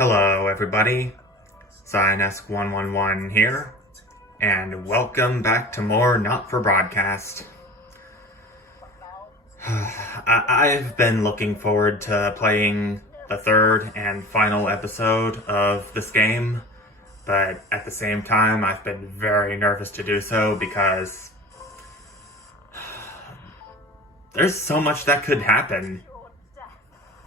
Hello everybody, Cyanesk111 here, and welcome back to more Not For Broadcast. I've been looking forward to playing the third and final episode of this game, but at the same time I've been very nervous to do so because there's so much that could happen.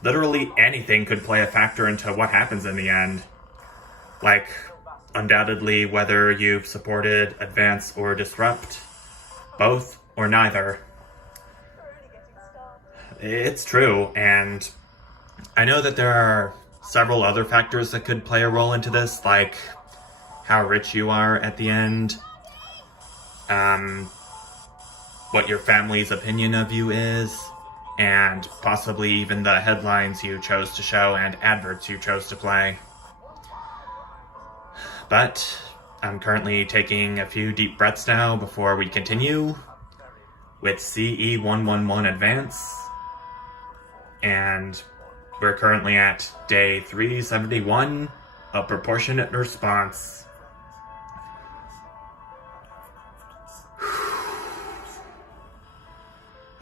Literally anything could play a factor into what happens in the end. Like, undoubtedly whether you've supported Advance or Disrupt, both or neither. It's true, and I know that there are several other factors that could play a role into this, like how rich you are at the end, what your family's opinion of you is, and possibly even the headlines you chose to show and adverts you chose to play. But I'm currently taking a few deep breaths now before we continue with CE111 Advance, and we're currently at day 371, a proportionate response.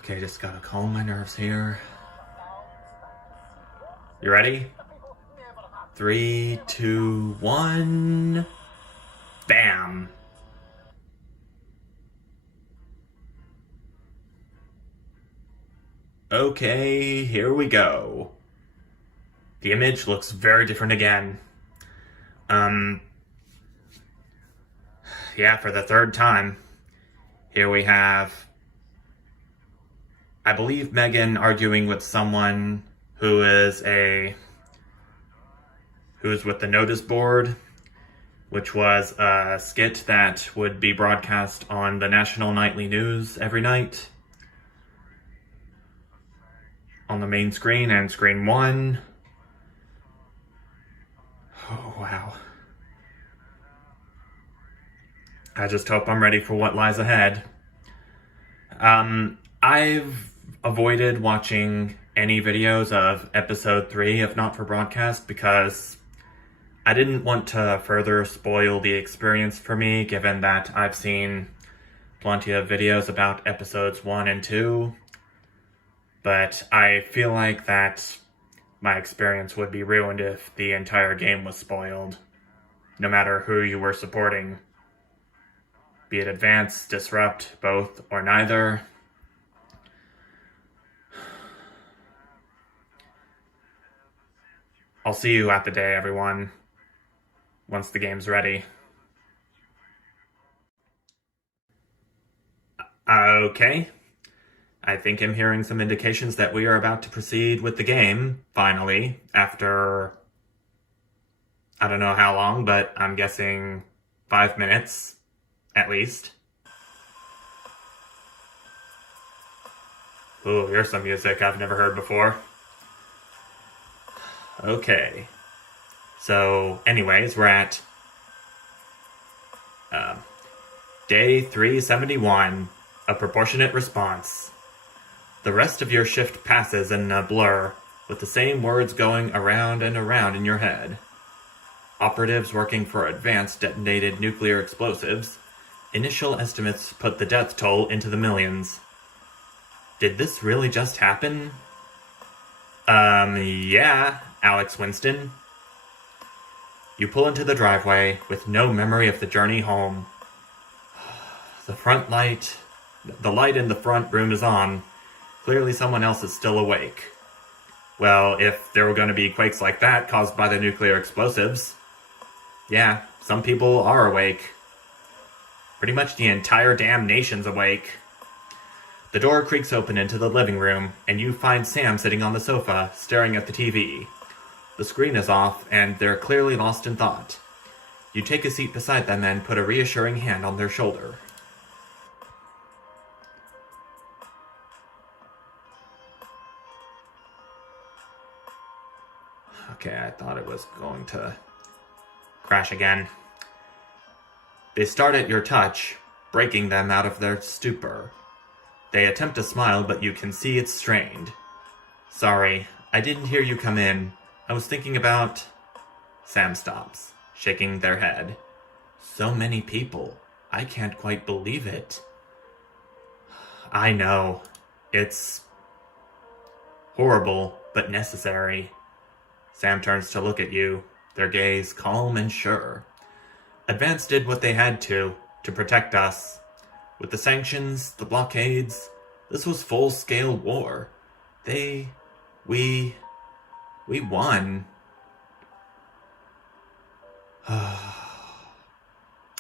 Okay, just gotta calm my nerves here. You ready? 3, 2, 1. Bam! Okay, here we go. The image looks very different again. Yeah, for the third time. Here we have, I believe, Megan arguing with someone who is with the notice board, which was a skit that would be broadcast on the national nightly news every night on the main screen and screen 1. Oh, wow. I just hope I'm ready for what lies ahead. I've avoided watching any videos of episode 3 of Not For Broadcast because I didn't want to further spoil the experience for me, given that I've seen plenty of videos about episodes 1 and 2, but I feel like that my experience would be ruined if the entire game was spoiled, no matter who you were supporting, be it Advance, Disrupt, both, or neither. I'll see you at the day, everyone, once the game's ready. Okay. I think I'm hearing some indications that we are about to proceed with the game, finally, after I don't know how long, but I'm guessing 5 minutes, at least. Ooh, here's some music I've never heard before. Okay, so anyways, we're at day 371, a proportionate response. The rest of your shift passes in a blur, with the same words going around and around in your head. Operatives working for Advance detonated nuclear explosives. Initial estimates put the death toll into the millions. Did this really just happen? Yeah, Alex Winston. You pull into the driveway with no memory of the journey home. The light in the front room is on. Clearly someone else is still awake. Well, if there were going to be quakes like that caused by the nuclear explosives, yeah, some people are awake. Pretty much the entire damn nation's awake. The door creaks open into the living room, and you find Sam sitting on the sofa, staring at the TV. The screen is off, and they're clearly lost in thought. You take a seat beside them and put a reassuring hand on their shoulder. Okay, I thought it was going to crash again. They start at your touch, breaking them out of their stupor. They attempt to smile, but you can see it's strained. Sorry, I didn't hear you come in. I was thinking about... Sam stops, shaking their head. So many people. I can't quite believe it. I know. It's horrible, but necessary. Sam turns to look at you, their gaze calm and sure. Advance did what they had to protect us. With the sanctions, the blockades, this was full-scale war. We won.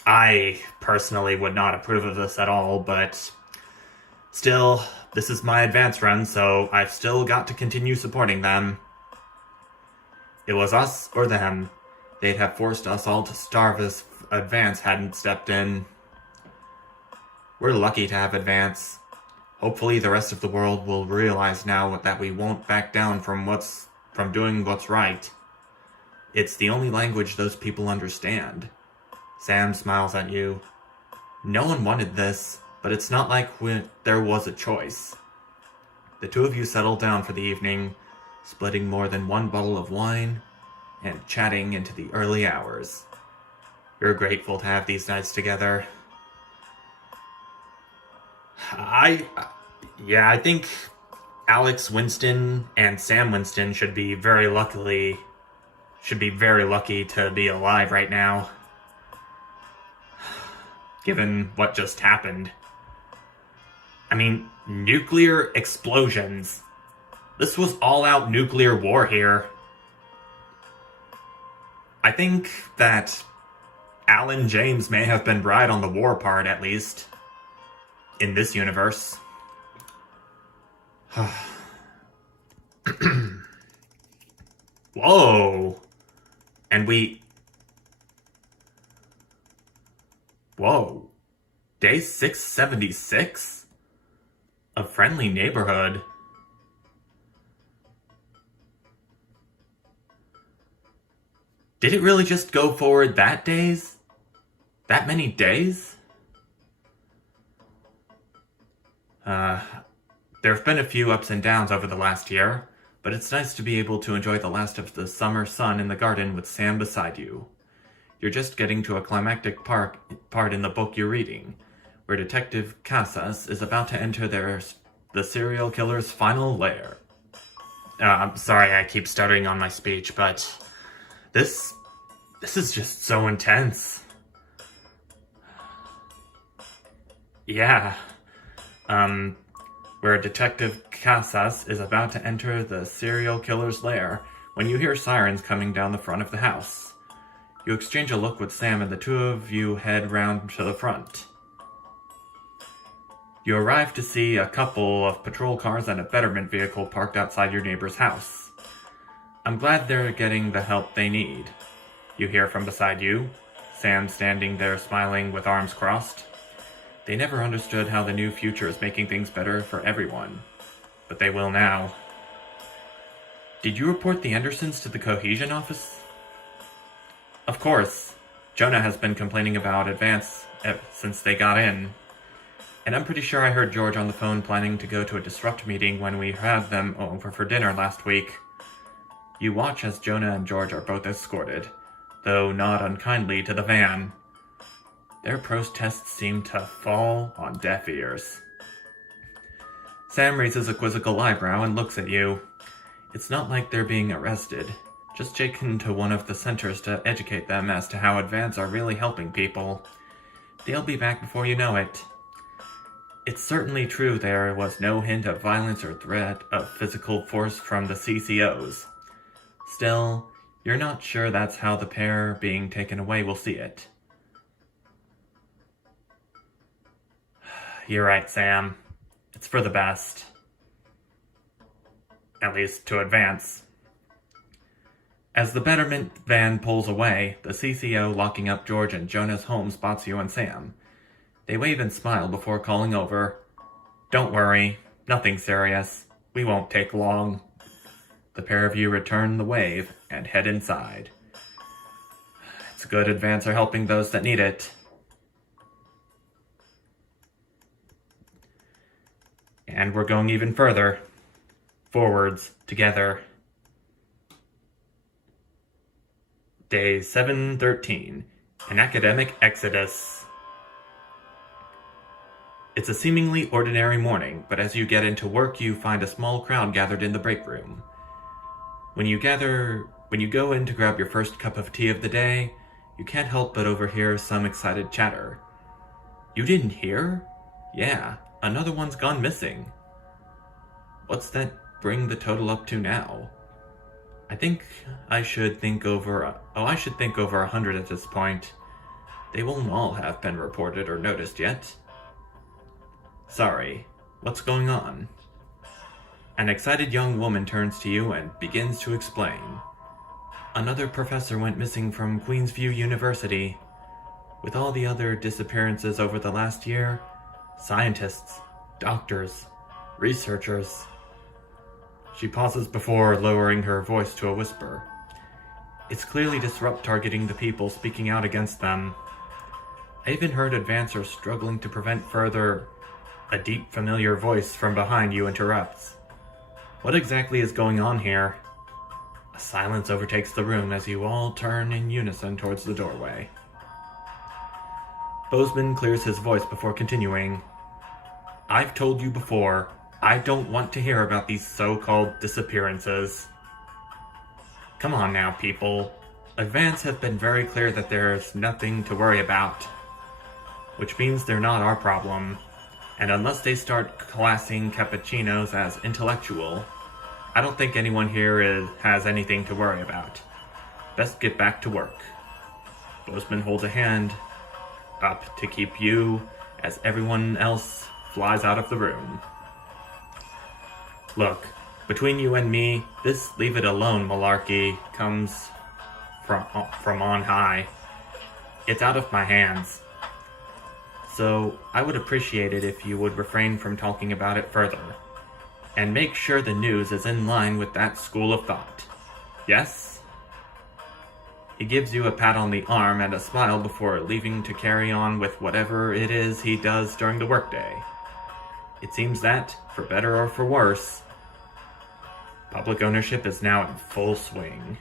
I personally would not approve of this at all, but still, this is my Advance run, so I've still got to continue supporting them. It was us or them. They'd have forced us all to starve if Advance hadn't stepped in. We're lucky to have Advance. Hopefully the rest of the world will realize now that we won't back down from doing what's right. It's the only language those people understand. Sam smiles at you. No one wanted this, but it's not like there was a choice. The two of you settle down for the evening, splitting more than one bottle of wine and chatting into the early hours. You're grateful to have these nights together. I think Alex Winston and Sam Winston should be very lucky to be alive right now, given what just happened. I mean, nuclear explosions. This was all-out nuclear war here. I think that Alan James may have been right on the war part, at least. In this universe. Whoa. Whoa. Day 676? A friendly neighborhood. Did it really just go forward that many days? There have been a few ups and downs over the last year, but it's nice to be able to enjoy the last of the summer sun in the garden with Sam beside you. You're just getting to a climactic part in the book you're reading, where Detective Casas is about to enter the serial killer's final lair. I'm sorry I keep stuttering on my speech, but this is just so intense. Yeah. Where Detective Casas is about to enter the serial killer's lair when you hear sirens coming down the front of the house. You exchange a look with Sam and the two of you head round to the front. You arrive to see a couple of patrol cars and a betterment vehicle parked outside your neighbor's house. I'm glad they're getting the help they need. You hear from beside you, Sam standing there smiling with arms crossed. They never understood how the new future is making things better for everyone, but they will now. Did you report the Andersons to the Cohesion office? Of course. Jonah has been complaining about Advance since they got in. And I'm pretty sure I heard George on the phone planning to go to a Disrupt meeting when we had them over for dinner last week. You watch as Jonah and George are both escorted, though not unkindly, to the van. Their protests seem to fall on deaf ears. Sam raises a quizzical eyebrow and looks at you. It's not like they're being arrested, just taken to one of the centers to educate them as to how Advance are really helping people. They'll be back before you know it. It's certainly true there was no hint of violence or threat of physical force from the CCOs. Still, you're not sure that's how the pair being taken away will see it. You're right, Sam. It's for the best. At least to Advance. As the betterment van pulls away, the CCO locking up George and Jonah's home spots you and Sam. They wave and smile before calling over. Don't worry, nothing serious. We won't take long. The pair of you return the wave and head inside. It's good Advance are helping those that need it. And we're going even further. Forwards, together. Day 713, an academic exodus. It's a seemingly ordinary morning, but as you get into work, you find a small crowd gathered in the break room. When you go in to grab your first cup of tea of the day, you can't help but overhear some excited chatter. You didn't hear? Yeah, another one's gone missing. What's that bring the total up to now? I should think over 100 at this point. They won't all have been reported or noticed yet. Sorry, what's going on? An excited young woman turns to you and begins to explain. Another professor went missing from Queensview University. With all the other disappearances over the last year, scientists, doctors, researchers. She pauses before lowering her voice to a whisper. It's clearly Disrupt targeting the people speaking out against them. I even heard Advancer struggling to prevent further. A deep, familiar voice from behind you interrupts. What exactly is going on here? A silence overtakes the room as you all turn in unison towards the doorway. Bozeman clears his voice before continuing. I've told you before, I don't want to hear about these so-called disappearances. Come on now, people. Advance have been very clear that there's nothing to worry about. Which means they're not our problem. And unless they start classing cappuccinos as intellectual, I don't think anyone here has anything to worry about. Best get back to work. Bozeman holds a hand up to keep you as everyone else flies out of the room. Look, between you and me, this leave it alone malarkey comes from on high. It's out of my hands. So I would appreciate it if you would refrain from talking about it further. And make sure the news is in line with that school of thought. Yes? He gives you a pat on the arm and a smile before leaving to carry on with whatever it is he does during the workday. It seems that, for better or for worse, public ownership is now in full swing.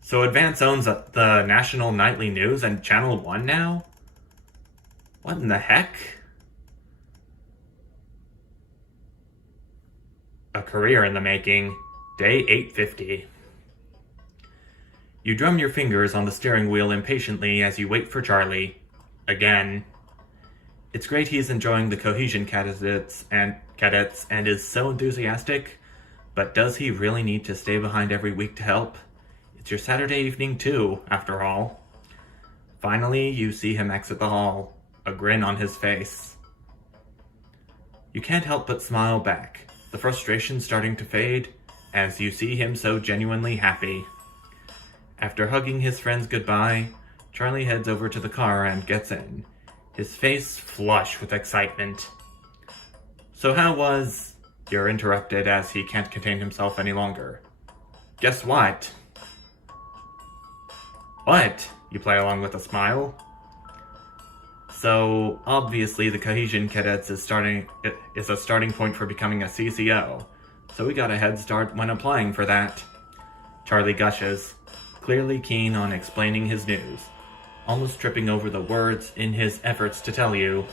So Advance owns the National Nightly News and Channel 1 now? What in the heck? A career in the making. Day 850. You drum your fingers on the steering wheel impatiently as you wait for Charlie. Again. It's great he's enjoying the cohesion cadets and is so enthusiastic, but does he really need to stay behind every week to help? It's your Saturday evening too, after all. Finally, you see him exit the hall, a grin on his face. You can't help but smile back, the frustration starting to fade as you see him so genuinely happy. After hugging his friends goodbye, Charlie heads over to the car and gets in, his face flush with excitement. So how was... You're interrupted as he can't contain himself any longer. Guess what? What? You play along with a smile. So, obviously the Cohesion Cadets is a starting point for becoming a CCO, so we got a head start when applying for that. Charlie gushes, clearly keen on explaining his news, almost tripping over the words in his efforts to tell you.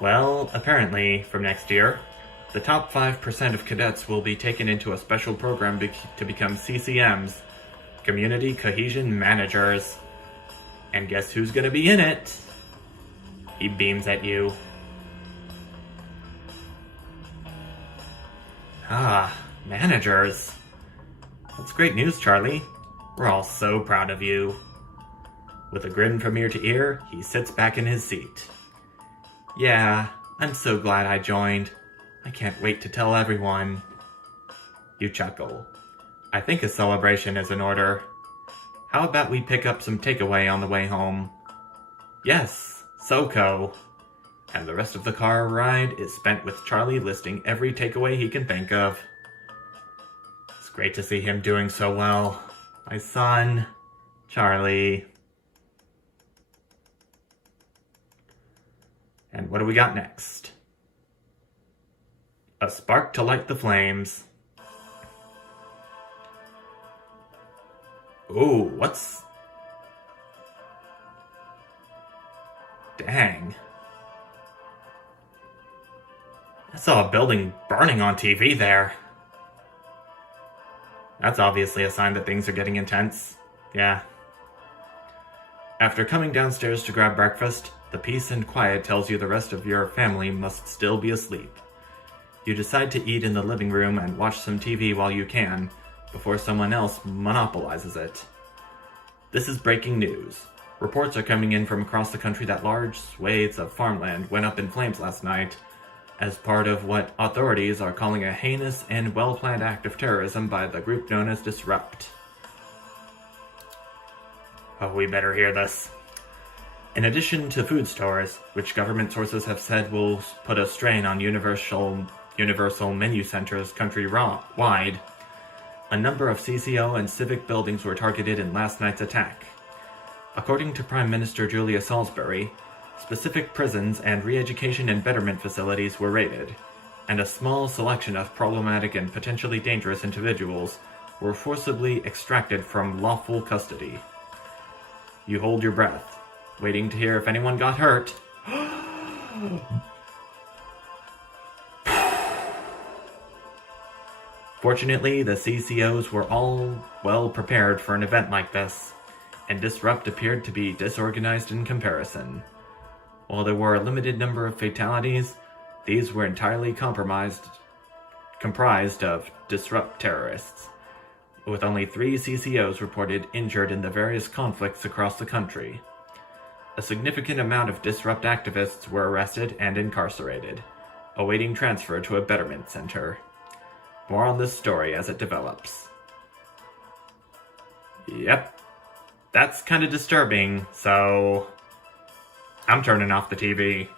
Well, apparently, from next year, the top 5% of cadets will be taken into a special program to become CCMs, Community Cohesion Managers. And guess who's gonna be in it? He beams at you. Ah, managers. That's great news, Charlie. We're all so proud of you. With a grin from ear to ear, he sits back in his seat. Yeah, I'm so glad I joined. I can't wait to tell everyone. You chuckle. I think a celebration is in order. How about we pick up some takeaway on the way home? Yes, SoCo. And the rest of the car ride is spent with Charlie listing every takeaway he can think of. It's great to see him doing so well. My son, Charlie. And what do we got next? A spark to light the flames. Ooh, what's... Dang. I saw a building burning on TV there. That's obviously a sign that things are getting intense. Yeah. After coming downstairs to grab breakfast, the peace and quiet tells you the rest of your family must still be asleep. You decide to eat in the living room and watch some TV while you can, before someone else monopolizes it. This is breaking news. Reports are coming in from across the country that large swathes of farmland went up in flames last night, as part of what authorities are calling a heinous and well-planned act of terrorism by the group known as Disrupt. Oh, we better hear this. In addition to food stores, which government sources have said will put a strain on universal menu centers countrywide, a number of CCO and civic buildings were targeted in last night's attack. According to Prime Minister Julia Salisbury, specific prisons and re-education and betterment facilities were raided, and a small selection of problematic and potentially dangerous individuals were forcibly extracted from lawful custody. You hold your breath, waiting to hear if anyone got hurt. Fortunately, the CCOs were all well prepared for an event like this, and Disrupt appeared to be disorganized in comparison. While there were a limited number of fatalities, these were entirely comprised of Disrupt terrorists, with only 3 CCOs reported injured in the various conflicts across the country. A significant amount of Disrupt activists were arrested and incarcerated, awaiting transfer to a betterment center. More on this story as it develops. Yep, that's kind of disturbing, so I'm turning off the TV.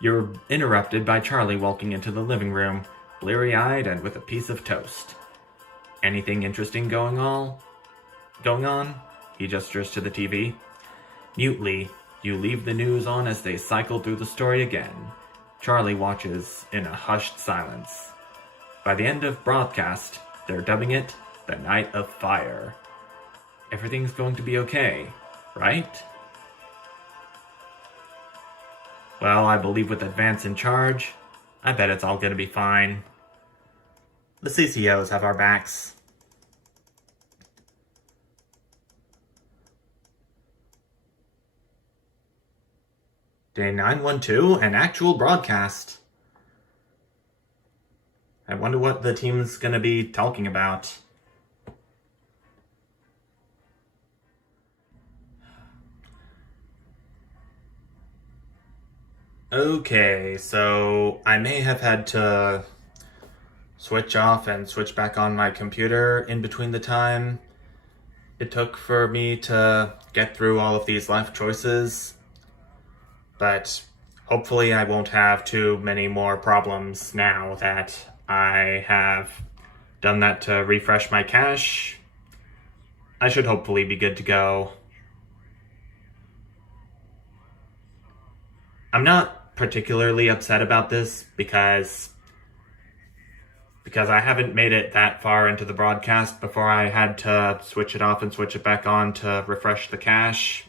You're interrupted by Charlie walking into the living room, bleary-eyed and with a piece of toast. Anything interesting going on? He gestures to the TV. Mutely, you leave the news on as they cycle through the story again. Charlie watches in a hushed silence. By the end of broadcast, they're dubbing it the Night of Fire. Everything's going to be okay, right? Well, I believe with Advance in charge, I bet it's all gonna be fine. The CCOs have our backs. Day 912, an actual broadcast. I wonder what the team's gonna be talking about. Okay, so I may have had to switch off and switch back on my computer in between the time it took for me to get through all of these life choices. But hopefully I won't have too many more problems now that I have done that to refresh my cache. I should hopefully be good to go. I'm not particularly upset about this because I haven't made it that far into the broadcast before I had to switch it off and switch it back on to refresh the cache.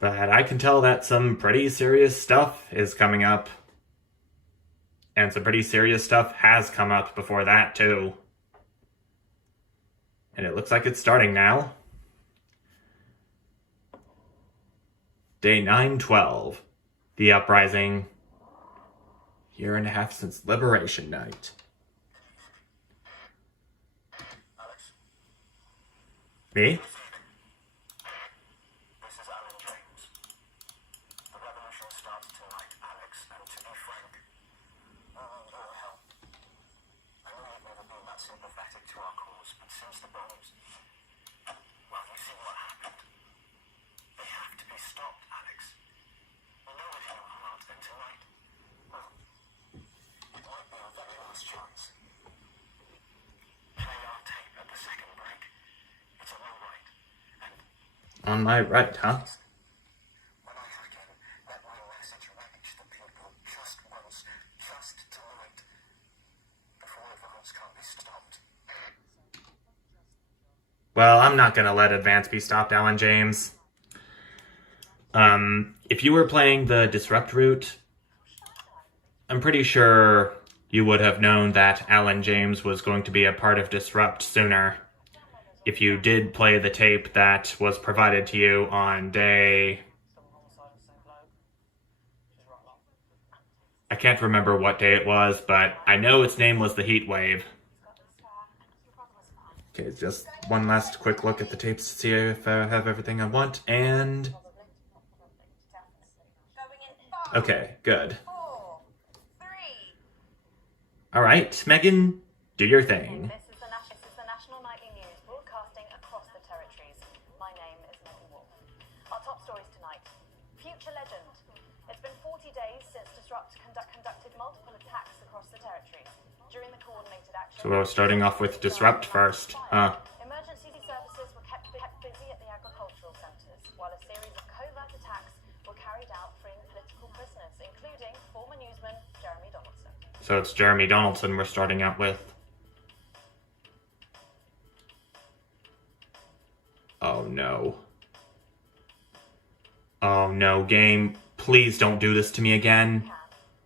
But I can tell that some pretty serious stuff is coming up. And some pretty serious stuff has come up before that, too. And it looks like it's starting now. Day 912. The Uprising. Year and a half since Liberation Night. Alex? Me? This is Alan James. The revolution starts tonight, Alex, and to be frank, oh hell. I know you've never been that sympathetic to our cause, but since the bombs, well, you see what happened. They have to be stopped, Alex. You know it in your heart, and tonight, well, it might be our very last chance. Play our tape at the second break. It's on my right, and On my right, huh? when I hack in, let my message reach the people just once, just tonight. Well, I'm not gonna let Advance be stopped, Alan James. If you were playing the Disrupt route, I'm pretty sure you would have known that Alan James was going to be a part of Disrupt sooner. If you did play the tape that was provided to you on day... I can't remember what day it was, but I know its name was the Heat Wave. Okay, just one last quick look at the tapes to see if I have everything I want, and... Okay, good. Alright, Megan, do your thing. This is the National Nightly News broadcasting across the territories. My name is Megan Wolf. Our top stories tonight. Future legend. It's been 40 days since Disrupt conducted multiple attacks across the territories. During the coordinated action... So we're starting off with Disrupt first. Emergency services were kept busy at the agricultural centres, while a series of covert attacks were carried out freeing political prisoners, including former newsman Jeremy Donaldson. So it's Jeremy Donaldson we're starting out with. Oh no. Oh no, game. Please don't do this to me again.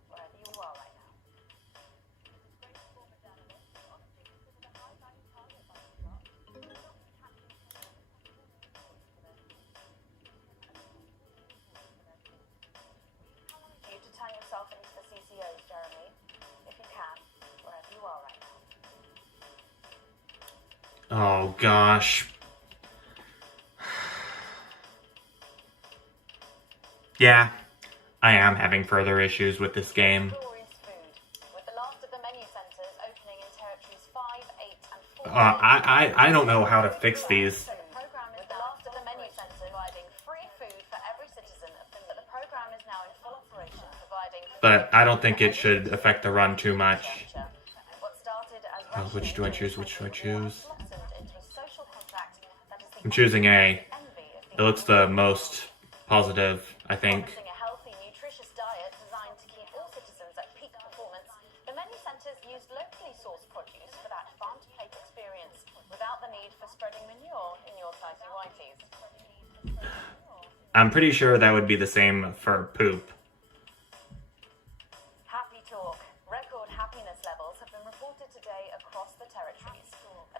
Wherever you are right now. You to turn yourself into the CCOs, Jeremy, if you can, wherever you are right now. Oh gosh. Yeah, I am having further issues with this game. Glorious food, with the last of the menu centres opening in territories 5, 8 and 4. I don't know how to fix these. The programme is the last of the menu centres providing free food for every citizen. But the programme is now in full operation, providing... But I don't think it should affect the run too much. What started as Oh, which do I choose? Which do I choose? blossomed into a social contract that is the I'm choosing A. envy of It looks the most positive, I think. Promising a healthy, nutritious diet designed to keep all citizens at peak performance, the menu centres used locally sourced produce for that farm-to-plate experience, without the need for spreading manure in your tighty-whities. I'm pretty sure that would be the same for poop. Happy talk. Record happiness levels have been reported today across the territories.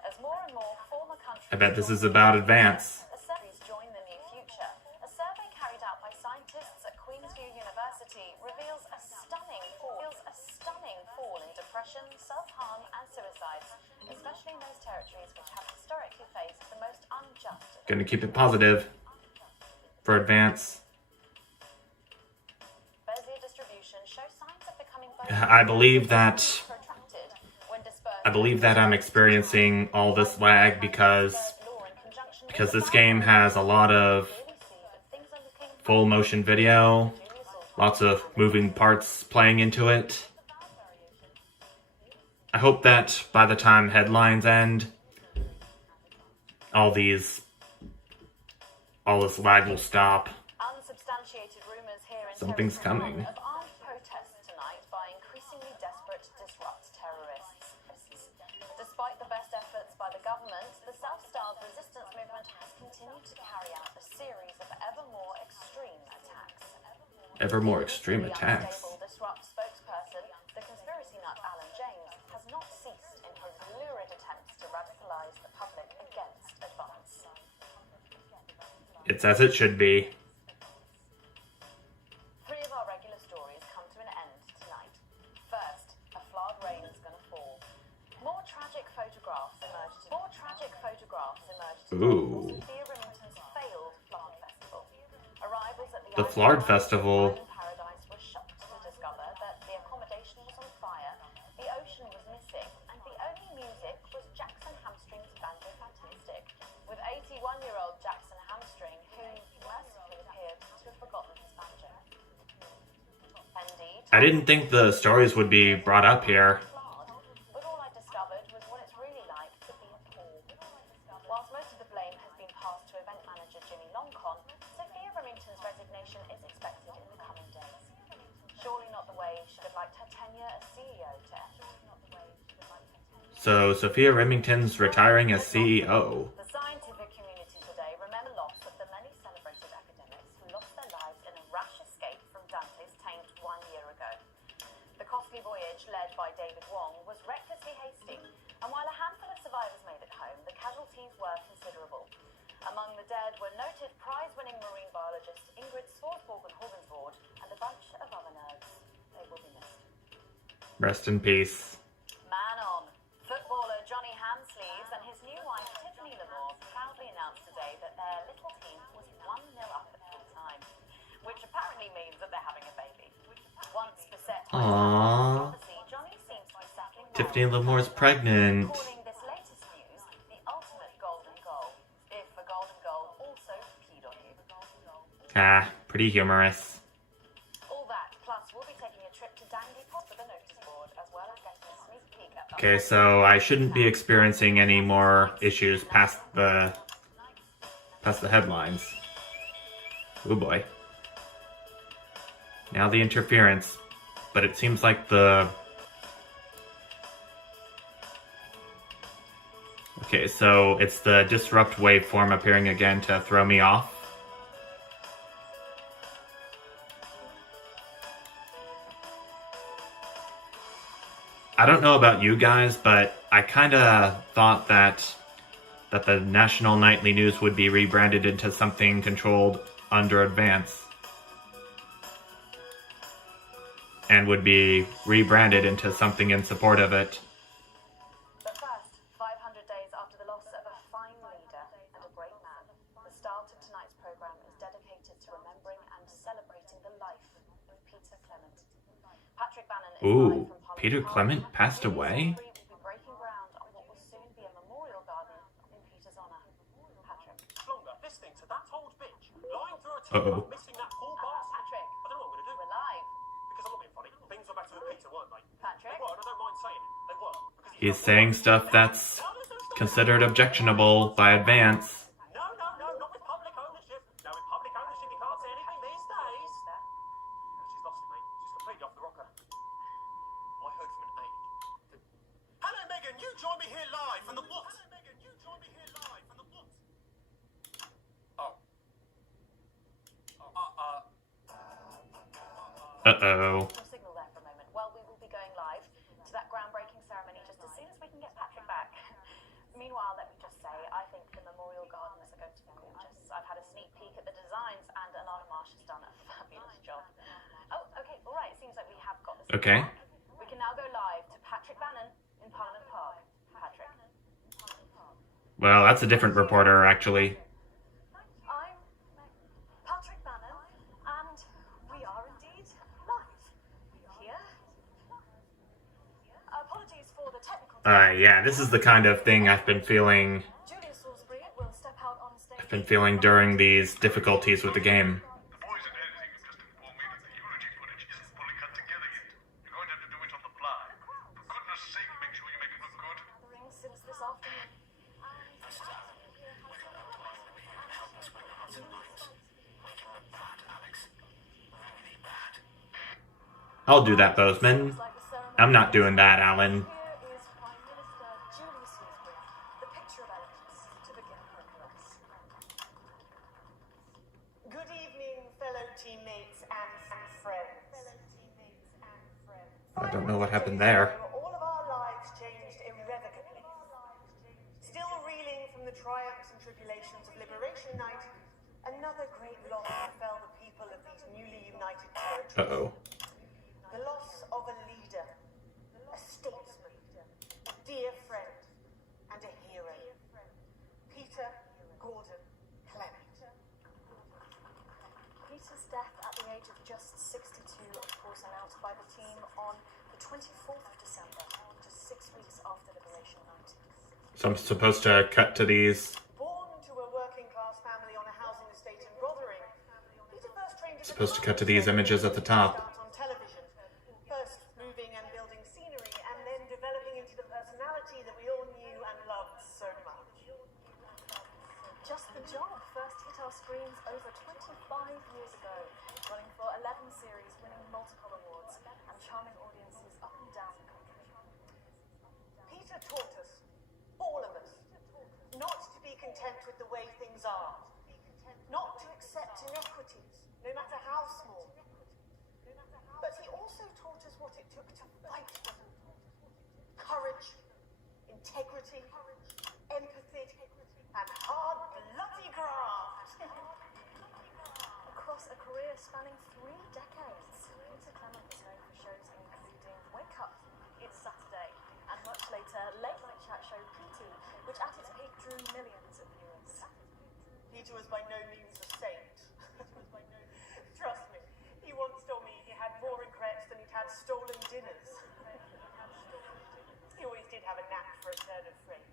As more and more former countries... I bet this is about Advance. A survey join the new future. A survey carried out by scientists at Queensview University reveals a stunning fall in depression, self-harm and suicides, especially in those territories which have historically faced the most unjust... Gonna keep it positive for Advance. Bezier distribution shows signs of becoming... I believe that I'm experiencing all this lag because this game has a lot of full motion video, lots of moving parts playing into it. I hope that by the time headlines end, all this lag will stop. Unsubstantiated rumors here in Something's Territory coming. One of armed protests tonight by increasingly desperate Disrupt terrorists. Despite the best efforts by the government, the self-styled resistance movement has continued to carry out a series of ever more extreme attacks. Ever more extreme The attacks. unstable Disrupt spokesperson, the conspiracy nut Alan James, has not ceased in his lurid attempts to radicalise the public against Advance. It's as it should be. Three of our regular stories come to an end tonight. First, a flood rain is going to fall. More tragic photographs emerged. Ooh. Sophia Remington's failed Flard Festival. Arrivals at The Flard Festival. Paradise were shocked to discover that the accommodation was on fire, the ocean was missing, and the only music was Jackson Hamstring's Banjo Fantastic, with 81-year-old Jackson Hamstring, who mercifully appeared to have forgotten his banjo. I didn't think the stories would be brought up here. But all I discovered was what it's really like to be a Paul. Whilst most of the blame has been passed to event manager Jimmy Longcon, Sophia Remington's resignation is expected in the coming days. Surely not the way she'd have liked her tenure as CEO to end. So Sophia Remington's retiring as CEO. The scientists dead were noted prize-winning marine biologist Ingrid Svarsborg and Hovensvord and a bunch of other nerds. They will be missed. Rest in peace. Man on. Footballer Johnny Hansleeves and his new wife Tiffany Lamore proudly announced today that their little team was 1-0 up at full time, which apparently means that they're having a baby. Once beset by Aww. prophecy, Johnny seems to be settling well. Tiffany Lamore's pregnant. Calling this latest news the ultimate golden goal. If a golden goal also peed on you. Ah, pretty humorous. All that, plus we'll be taking a trip to Dangley Pop for the notice board, as well as getting a sneak peek at the... Okay, so I shouldn't be experiencing any more issues past the headlines. Oh boy. Now the interference. But it seems like the... Okay, so it's the disrupt waveform appearing again to throw me off. I don't know about you guys, but I kinda thought that the National Nightly News would be rebranded into something controlled under Advance. And would be rebranded into something in support of it. But first, 500 days after the loss of a fine leader and a great man, the start of tonight's program is dedicated to remembering and celebrating the life of Peter Clement. Patrick Bannon is live Ooh, from Parliament Peter Park. Clement passed BBC away? Three will be breaking ground on what will soon be a memorial garden in Peter's honour. Patrick. Longer listening to that old bitch lying through a Uh-oh. TV missing that poor bastard. Patrick. I don't know what I'm gonna do. We're live. Because I'm not being funny. Things were better with Peter, weren't they? Patrick. They were, and I don't mind saying it. They were. Because He's saying stuff that's considered objectionable by Advance. No, not with public ownership. No, with public ownership, you can't say anything these days. She's lost it, mate. She's completely off the rocker. I heard from an aide. Hello, Megan. You join me here live from the what? Hello, Megan. You join me here live from the what? Oh. Uh-oh. No signal there for a moment. Well, we will be going live to that groundbreaking ceremony just as soon as we can get Patrick back. Meanwhile, let me just say, I think the memorial gardens are going to be gorgeous. I've had a sneak peek at the designs, and Alana Marsh has done a fabulous job. Oh, okay, all right. It seems like we have got this. Okay. We can now go live to Patrick Bannon in Parliament Park. Patrick. Well, that's a different reporter, actually. I'm Patrick Bannon, and we are indeed live here. Apologies for the technical. Yeah, this is the kind of thing I've been feeling Julia Salisbury will step out on stage. during these difficulties with the game. The boys in editing have just informed me that the Unity footage isn't fully cut together yet. You're going to have to do it on the fly. For goodness sake, make sure you make it look good. Since this afternoon. I'll do that, Bozeman. I'm not doing that, Alan. Here is Prime Minister Julia Salisbury, the picture of elements to begin her address. Good evening, fellow teammates and friends. I don't know what happened there. All of our lives changed irrevocably. Still reeling from the triumphs and tribulations of Liberation Night, another great loss befell the people of these newly united territories. Uh-oh. The loss of a leader, a statesman, a dear friend, and a hero. Peter Gordon Clement. Peter's death at the age of just 62 was announced by the team on the 24th of December, just 6 weeks after Liberation Night. So I'm supposed to cut to these... Born to a working-class family on a housing estate in Rotherham, Peter first trained as a Supposed to cut to these images at the top. on television. First moving and building scenery, and then developing into the personality that we all knew and loved so much. Just the Job first hit our screens over 25 years ago, running for 11 series, winning multiple awards, and charming audiences up and down the country. Peter taught us, all of us, not to be content with the way things are, not to accept inequities, no matter how small. But he also taught us what it took to fight for them. Courage, integrity, empathy, and hard, bloody graft. spanning 3 decades. Peter Clement is known for shows including Wake Up, It's Saturday, and much later Late Night Chat Show PT, which at its peak drew millions of viewers. Peter was by no means a saint. Trust me, he once told me he had more regrets than he'd had stolen dinners. He always did have a knack for a turn of phrase.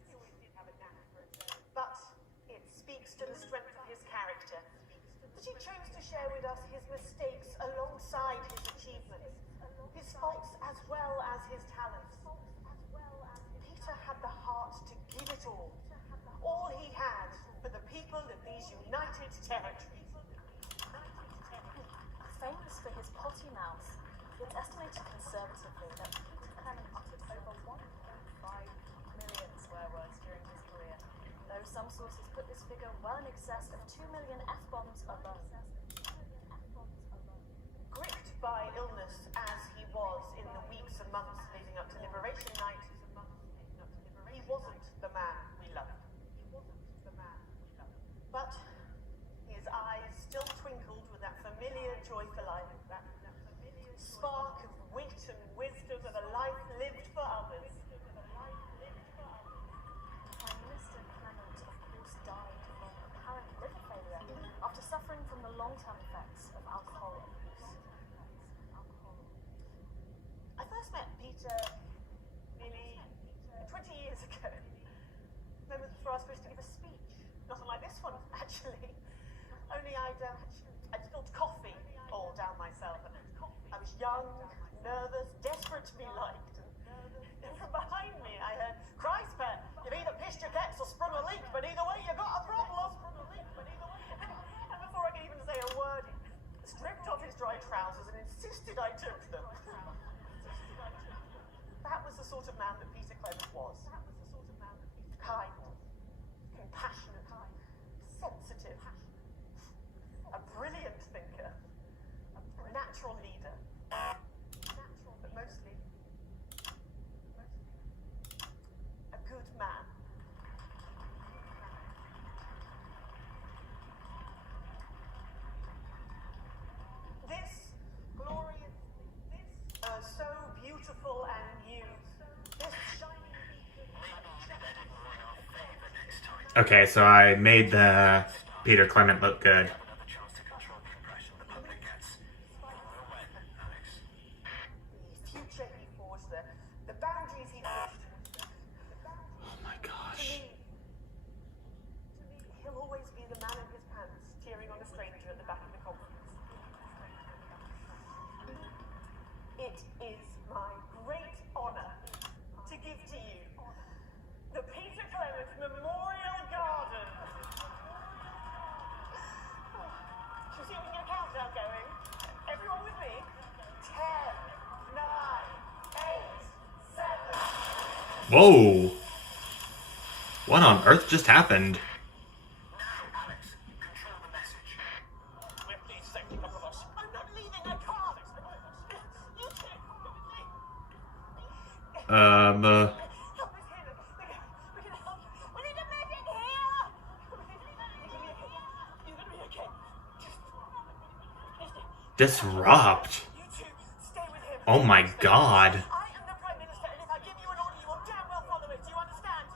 But it speaks to the strength of his character that he chose to share with us his mistakes alongside his achievements, his faults as well as his talents. Peter had the heart to give it all he had for the people of these united territories. Famous for his potty mouth, it's estimated conservatively that Peter Clement uttered over 1.5 million swear words during his career, though some sources put this figure well in excess of 2 million F-bombs alone. Gripped by illness as he was in the weeks and months leading up to Liberation Night, he wasn't the man we loved. But his eyes still twinkled with that familiar joy for life, that spark of wit and wisdom of a life lived for others. Prime Minister Clement, of course, died from apparent liver failure after suffering from the long-term effects of alcohol abuse. I first met Peter nearly 20 years ago. Remember before I was supposed to give a speech? Nothing like this one, actually. Only I'd spilled coffee all down myself. And I was young, nervous, desperate to be liked. And from behind me, I heard, "Christ, Pet, you've either pissed your cats or sprung a leak, but either way, you got a problem." And before I could even say a word, he stripped off his dry trousers and insisted I took them. That was the sort of man that Peter Clement was. Kind, compassionate, sensitive, a brilliant thinker, a natural leader, but mostly a good man. This glorious, so beautiful and new, this shining Okay, so I made the Peter Clement look good. Another chance to control the impression the public gets. When, Alex? the future he forged, the boundaries he pushed. Oh my To gosh. me, he'll always be the man in his pants, cheering on a stranger at the back of the conference. It is my great honor to give to you the Peter Clement Memorial Garden. Shall we see if we can get a countdown going? Everyone with me? 10, 9, 8, 7. Whoa! What on earth just happened? Now, Alex, control the message. We're please safety, couple of us. I'm not leaving, I can't. You two. Help us here. We can help. We need a medic here. You're gonna be okay. Disrupt? You two, stay with him. Oh my god. I am the Prime Minister, and if I give you an order, you will damn well follow it. Do you understand?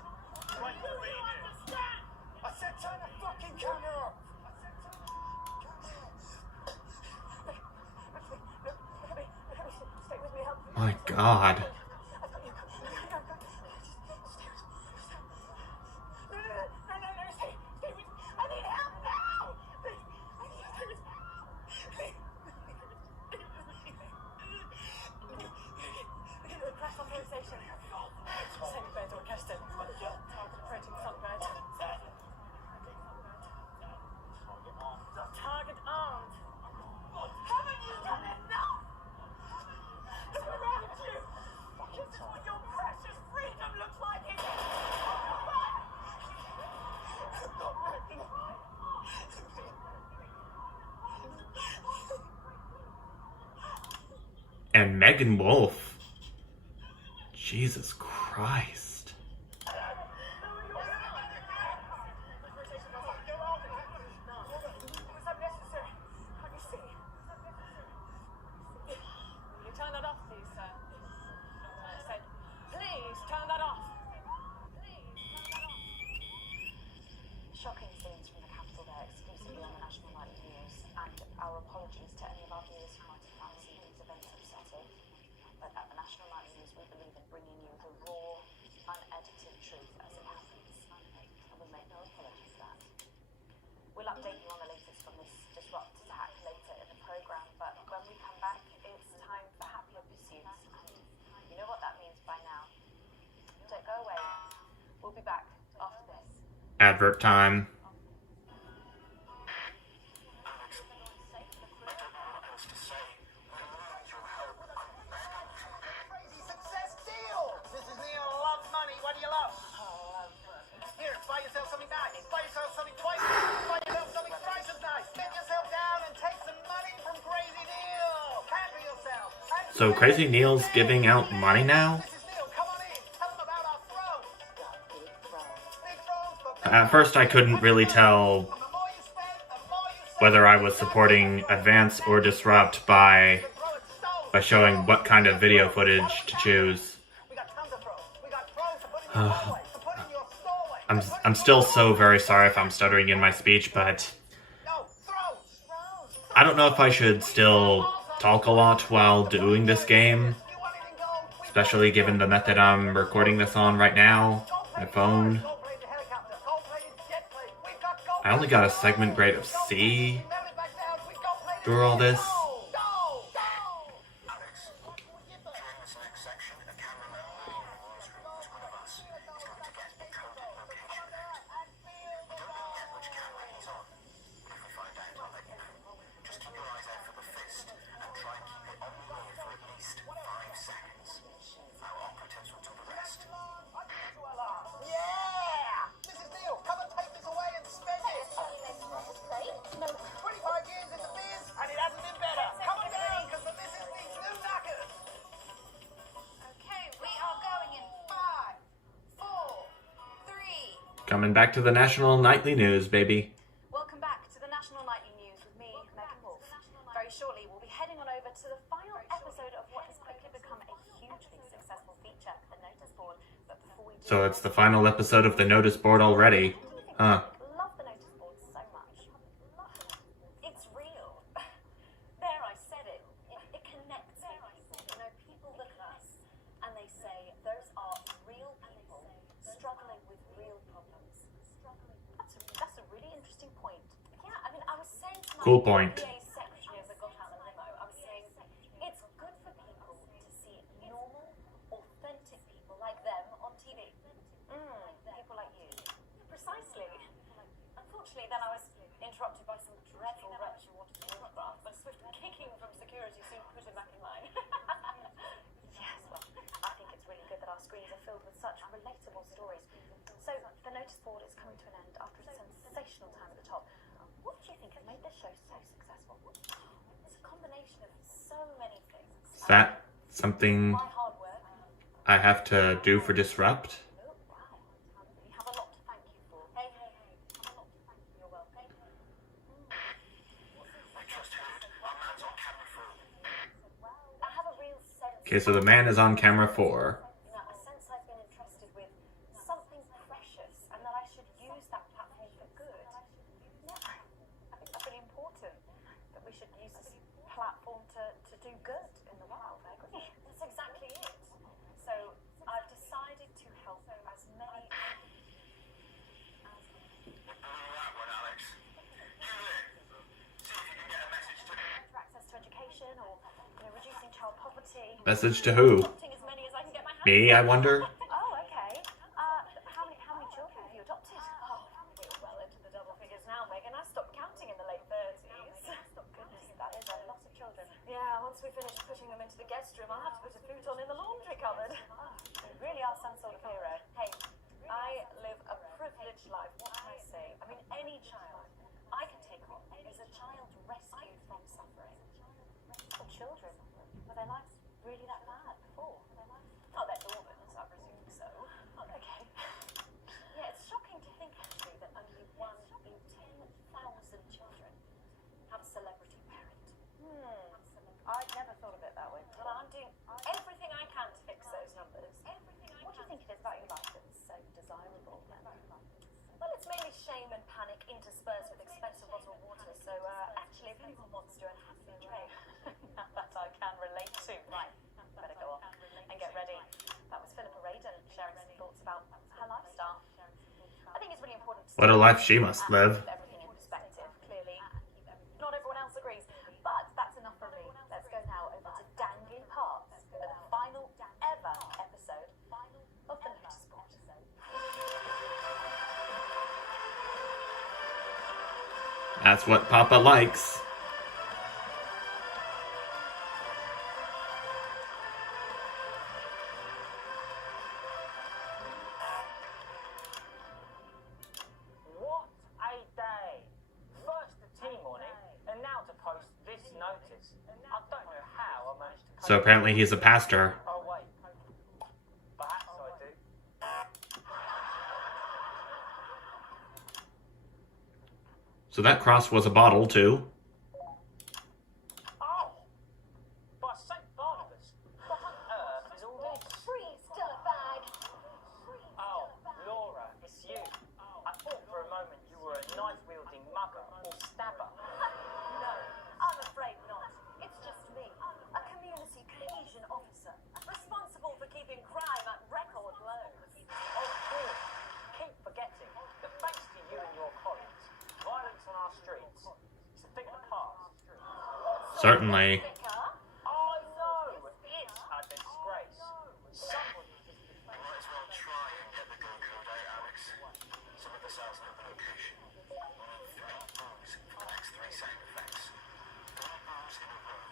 Right, Do you understand? I said turn the fucking camera off. Stay with me, help me. My god. I've got you. Stay with me. No, stay with me. I need help now. I need stay with me. Crash authorization. Send it back to Orchestra. Target approaching Sunbird. Target armed. Haven't you done enough? Look around you. This is what your precious freedom looks like. And Megan Wolf. Jesus Christ. Was unnecessary. Can you see? But at the National Nightly News, we believe in bringing you the raw, unedited truth as it happens. And we make no apology for that. We'll update you on the latest from this disrupted hack later in the program, but when we come back, it's time for happier pursuits. And you know what that means by now. Don't go away. We'll be back after this. Advert time. Crazy success deal! Mrs. Neal loves money. What do you love? Oh, love. Here, buy yourself something nice. Buy yourself something twice. Buy yourself something thrice as nice. Get yourself down and take some money from Crazy Neal. Pamper yourself. So Crazy Neal's giving out money now? Mrs. Neal, come on in. Tell them about our thrones. Big thrones for big At first I couldn't really tell The more you spend, the more you save. whether I was supporting Advance or Disrupt by Throw it stones. showing what kind of video footage to choose. We got tons of throws. We got throws to put in your hallway, to put in your doorway. I'm still so very sorry if I'm stuttering in my speech, but No, throws. I don't know if I should still talk a lot while doing this game, You want it in gold? especially given the method I'm recording this on right now, my phone. Gold-plated helicopter, gold-plated jet plane. We've got gold. I only got a segment grade of C through all this. Alex, during this next section, a cameraman waiting in the newsroom is one of us. He's going to get a coded location out. We don't know yet which camera he's on, but if we find out, I'll let you know. Just keep your eyes out for the fist and try and keep it on the ear for at least 5 seconds. Our operatives will do the rest. Yeah! Mrs. Neal, come and take this away and spend it! 25 years in the biz, and it hasn't been better. Come on down, because the missus needs new knackers. Okay, we are going in 5, 4, 3. Coming back to the National Nightly News, baby. Welcome back to the National Nightly News with me, Megan Wolf. Very shortly, we'll be heading on over to the final episode of what has quickly become a hugely successful feature, The Notice Board. But before we do, So it's the final episode of the notice board already. Huh. love the Notice Board so much. Love it. It's real. There, I said it. It connects people. You know, people look at us and they say, those are real people struggling with real problems. That's a really interesting point. Yeah, I mean, I was saying to my Cool point. PA secretary as I got out of the limo, I was saying, it's good for people to see normal, authentic people like them on TV. People like you. Precisely. Unfortunately, then I was interrupted by some dreadful wretch who wanted to autograph, but a swift kicking from security soon put him back in line. Yes, well, I think it's really good that our screens are filled with such relatable stories. So, the notice board is coming to an end after a sensational time at the top. What do you think has made this show so successful? It's a combination of so many things. Is that something My hard work. I have to do for Disrupt? Oh, wow. You have a lot to thank you for. Hey. Have a lot to thank you. You're welcome. I just heard our man's on camera 4. I have a real sense. Okay, so the man is on camera 4. You know, a sense I've been entrusted with something precious, and that I should use that platform for good. Yeah, I think that's really important. That we should use this platform to do good in the world. I agree. That's exactly it. So I've decided to help as many. That one, Alex. You there? See if you can get a message to For access to education, or reducing child poverty. Message to who? Adopting as many as I can get my hands Me, I wonder? Oh, okay. How many children have you adopted? Oh, we're well into the double figures now, Megan. I stopped counting in the late 30s. Goodness, that is a lot of children. Yeah, once we finish putting them into the guest room, I'll have to put a futon in the laundry cupboard. You really are some sort of hero. Hey, I live a privileged life. What can I say? I mean, any child I can take on is a child rescued from suffering. Or children. Were their lives really that bad before? Oh, they're orphans, I presume so. Okay. Yeah, it's shocking to think, actually, that only 1 in 10,000 children have a celebrity parent. I'd never thought of it that way. Well, I'm doing everything I can to fix those numbers. What do you think it is about your life that's so desirable? Well, it's mainly shame and panic interspersed with expensive bottled water. So, actually, if anyone wants to and has been trained, that I can relate to. Right, better go off. What a life she must live. Keep everything in perspective. Clearly, not everyone else agrees, but that's enough from me. Let's go now over to dangling parts of the final ever episode of the Notice Board. That's what Papa likes. What a day! First the tea morning, and now to post this notice. I don't know how I managed to. So apparently he's a pastor. Oh wait, perhaps I do. So that cross was a bottle too. Oh, by Saint Barnabas! What on earth is all this? Freeze, dirtbag! Oh, Laura, it's you. I thought for a moment you were a knife-wielding mugger or stabber. No, I'm afraid not. It's just me, a community cohesion officer, responsible for keeping crime at record lows. Oh, good. Keep forgetting that thanks to you and your colleagues, violence on our streets is a thing of the past. Certainly. I know, it's a disgrace. Somebody just Might as well try and get the gun code out, Alex. Some of the cells know the location. We need 3 boos for the next 3 sound effects. 3 boos in a row.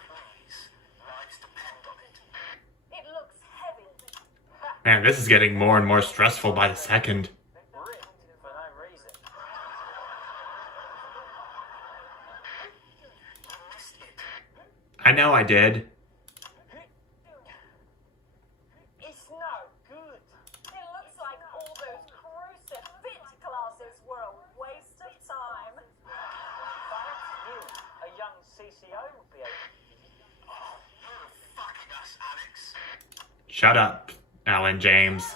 Please. Lives depend on it. It looks heavy. Man, this is getting more and more stressful by the second. ripped for no reason. You missed it. I know I did. It's no good. It looks like all those crucifix classes were a waste of time. Perhaps you, a young CCO, would be able to. Oh, you're fucking us, Alex. Shut up, Alan James.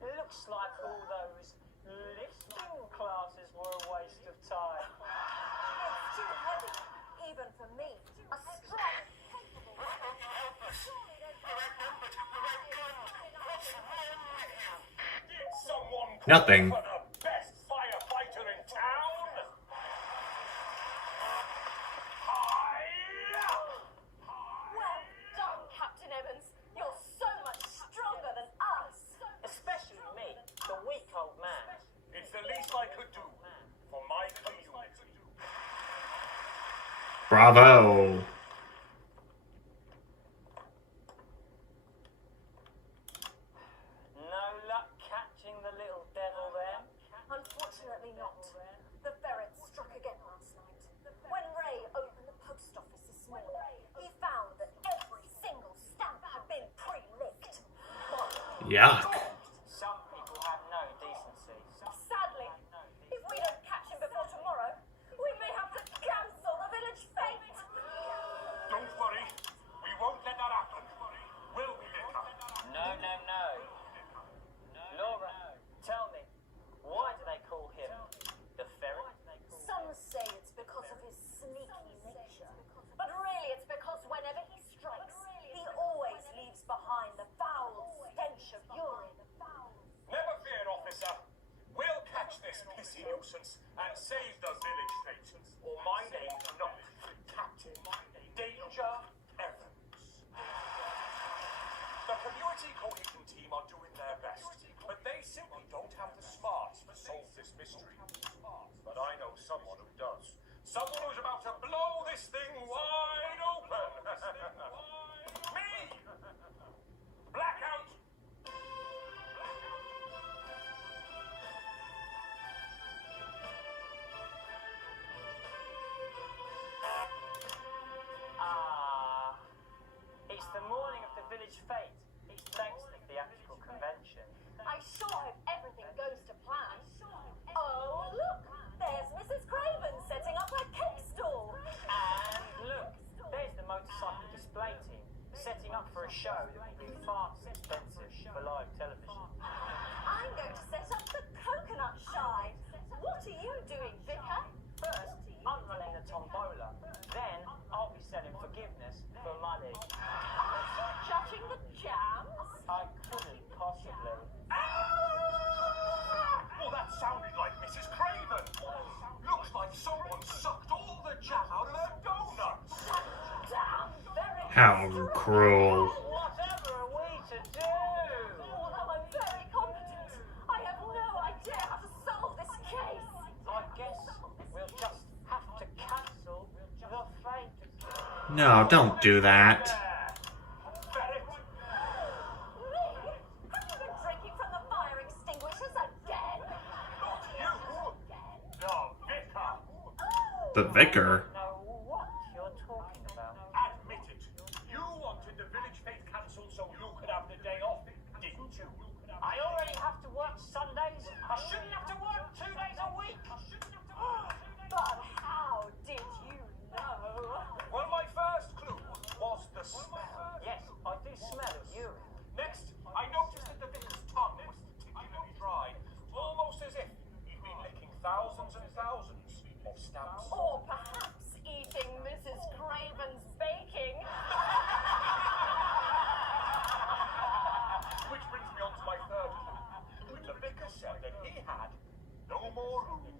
It looks like all those lifting classes were a waste of time. It's too heavy, even for me. A strong, capable. Help us. We're outnumbered. We're outgunned. What's wrong with you? Did someone call Nothing. for the best firefighter in town? Hi-ya! Well done, Captain Evans. You're so much stronger than us. Especially me, the weak old man. It's the least I could do for my community. Bravo. No luck catching the little devil there. Unfortunately not. The ferret struck again last night. When Ray opened the post office this morning, he found that every single stamp had been pre-licked. Yuck. Some people have no decency. Sadly, if we don't catch him before tomorrow, we may have to cancel the village fete. Don't worry, we won't let that happen. Will we, Vicar? No, no, no. Laura, tell me, why do they call him the ferret? Some say it's because of his sneaky nature, but really it's because whenever he strikes, he always leaves behind the foul stench of urine. Never fear, officer. We'll catch this pissy nuisance and save the village fete. Or my name's not Captain Danger Evans. The community cohesion team are doing their best, but they simply don't have the smarts to solve this mystery. But I know someone who does. Someone who's about to blow this thing wide open. Me! Blackout! It's the morning of the village fete, thanks to the theatrical convention. I sure hope everything goes to plan. Oh, look! There's Mrs. Craven setting up her cake stall. And look, there's the motorcycle display team, setting up for a show that will be far too expensive for live television. I'm going to set up the coconut shy. What are you doing, Vicar? First, I'm running the tombola. Then, I'll be selling forgiveness for money. Aren't you judging the How cruel. Whatever are we to do? Although I'm very competent, I have no idea how to solve this case. I guess we'll just have to cancel the fate. No, don't do that. Ferret, Me? Have you been drinking from the fire extinguishers again? not you! The vicar! The vicar? Know what you're talking about. Admit it. You wanted the village fete cancelled so you could have the day off, didn't you? I already have to work Sundays. I shouldn't have to work 2 days a week. But how did you know? Well, my first clue was the smell. Yes, I do smell of urine. Next, I noticed that the vicar's tongue was particularly dry, almost as if he'd been licking thousands and thousands of stamps. Or perhaps eating Mrs. Craven's baking. Which brings me on to my third clue. The vicar said that he had no more room.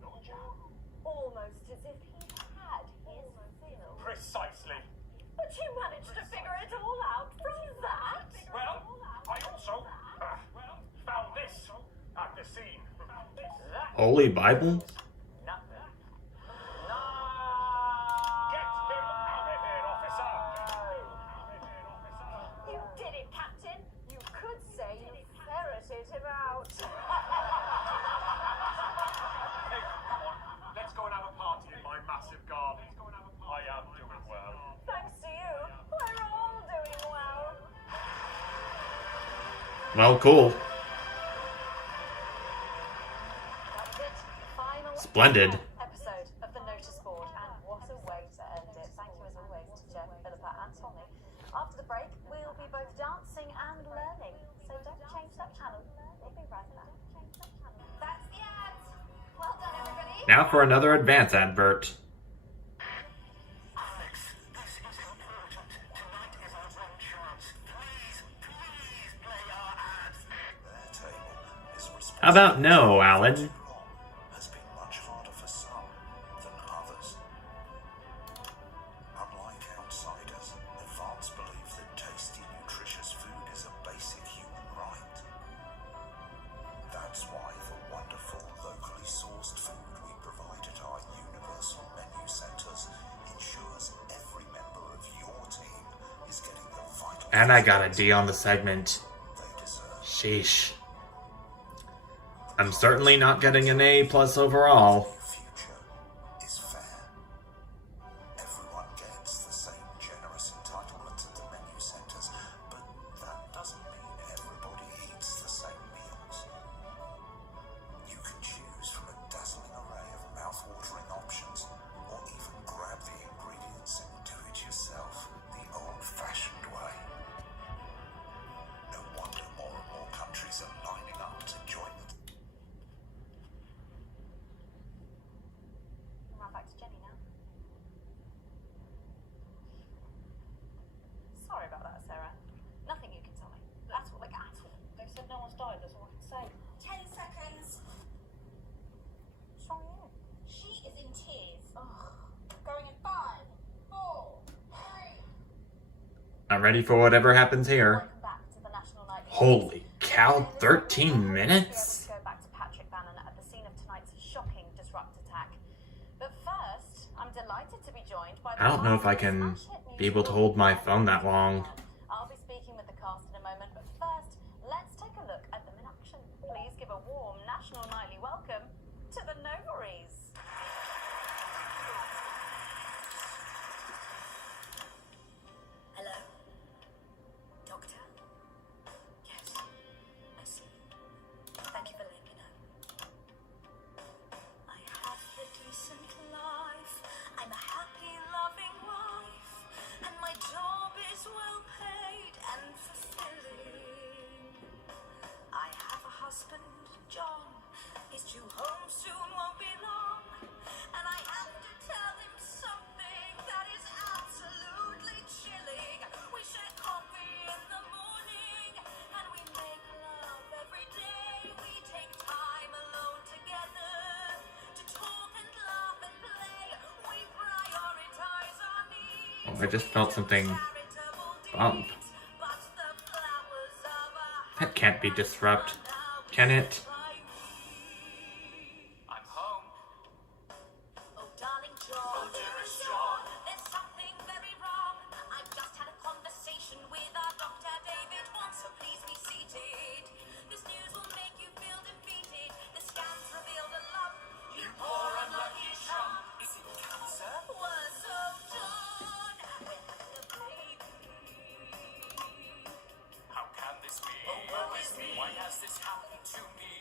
No jam. Almost as if he had his fill. Precisely. But you managed to figure it all out from that? Well, I also found this at the scene. That Holy Bible? nothing. Get him out of here, officer! You did it, Captain. You could say you ferreted him out. Hey, come on. Let's go and have a party in my massive garden. I am doing well. Thanks to you, we're all doing well. Well, cool. That's it. Final Splendid. episode of the Notice Board, and what a way to end it. Thank you as always to Jeff, Philippa, and Tommy. After the break, we'll be both dancing and learning, so don't change that channel. We'll be right back. That's the ads. Well done, everybody. Now for another advance advert. Alex, this is important. Tonight is our one chance. Please play our ads. Their table is responsible. How about no, Alan? Has been much harder for some than others. Unlike outsiders, advanced believe that tasty, nutritious food is a basic human right. That's why the wonderful, locally sourced food we provide at our universal menu centers ensures every member of your team is getting the vital And I got a D on the segment. they deserve. Sheesh. I'm certainly not getting an A+ overall. The future is fair. Everyone gets the same generous entitlements at the menu centers, but that doesn't mean everybody eats the same meals. You can choose from a dazzling array of mouth-watering options, or even grab the ingredients and do it yourself the old-fashioned way. No wonder more and more countries are lining up to join the I'm right back to Jenny now. Sorry about that, Sarah. Nothing you can tell me. That's what they got. They said no one's died, that's all I can say. 10 seconds. What's wrong with you? She is in tears. Going in 5, 4, 3. I'm ready for whatever happens here. Welcome back to the National Nightly. Holy cow, 13 minutes? We'll be able to go back to Patrick Bannon at the scene of tonight's shocking disrupt attack. But first, I'm delighted to be joined by the I don't know if I cast of can this smash hit be able to musical, hold my phone that long. I'll be speaking with the cast in a moment, but first, let's take a look at them in action. Please give a warm National Nightly welcome to the Novaries. Hello? Doctor? Yes, I see. Thank you for letting me know. I have a decent life. I'm a happy, loving wife. And my job is well paid and fulfilling. I have a husband, John. He's due home soon, won't be long. I just felt something bump. That can't be Disrupt, can it? I'm home. Oh, darling John, dearest John, there's something very wrong. I've just had a conversation with our doctor, David wants to please be seated. This news will make you feel defeated. The scans revealed a lump. You poor unlucky chump. Is it cancer? Was so done. We're having a baby. How can this be? Oh, woe is me. Why has this happened to me?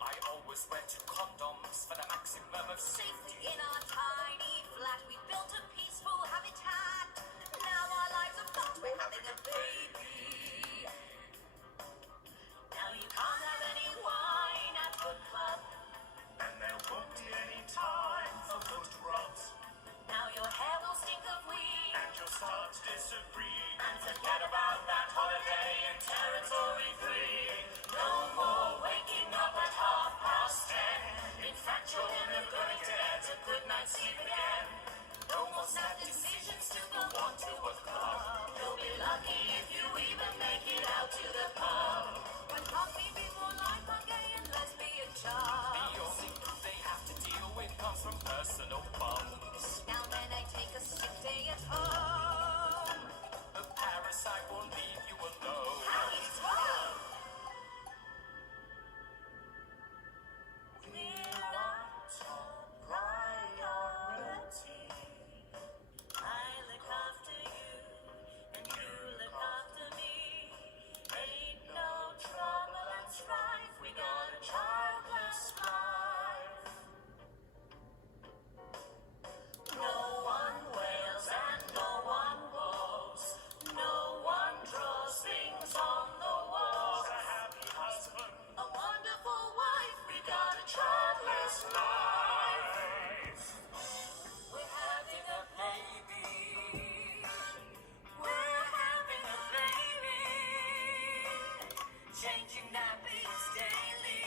I always wear 2 condoms for the maximum of Safety in our tiny flat. We built a peaceful habitat. Now our lives are fucked. We're having a baby. Now you can't have any wine at Foot Club. And there won't be any time for foot rubs. Now your hair will stink of weed. And you'll start to disagree. And forget about that holiday in territory 3. No more waking up at 10:30. In fact, you're never going to get a good night's sleep again. No more sad decisions to go on to a club. You'll be lucky if you even make it out to the pub. When coffee before life are gay and lesbian The charms. only proof they have to deal with comes from personal bums. Now when I take a sick day at home. The parasite will leave you alone. How is wrong? We're not a priority. I look after you, and you look after me. Ain't no trouble and strife. We got a childless life. No one wails and no one woes. No one draws things on the walls. A happy husband. A wonderful wife. We got a childless life. We're having a baby. We're having a baby. Changing nappies daily.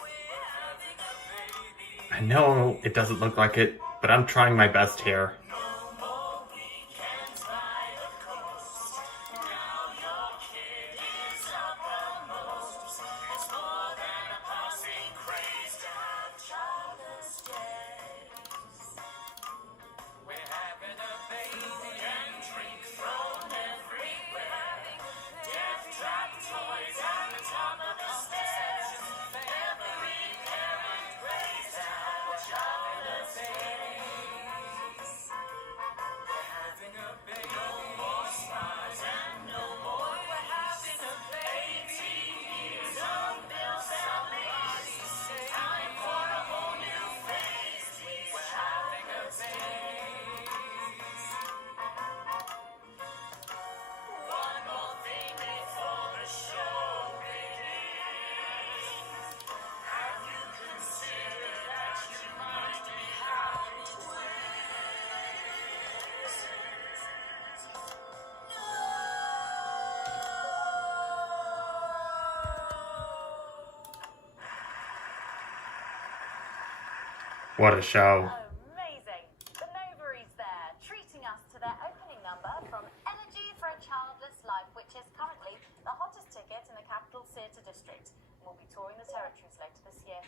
We're having a baby. I know it doesn't look like it, but I'm trying my best here. No more weekends by the coast. Now your kid is uppermost. It's more than a passing craze to have childless days. We're having a baby and drink Thrown everywhere. Death trap toys at the top of the stairs. Every parent prays to have a childless days. We're having a baby. No more smiles and no more. We're having a baby. 18 years old, bills and leaves. Time for a whole new phase. We're having a baby. One more thing before the show begins. Have you considered that you might be having twins? What a show. Amazing. The Novaries there, treating us to their opening number from Energy for a Childless Life, which is currently the hottest ticket in the Capital Theatre District. And we'll be touring the territories later this year.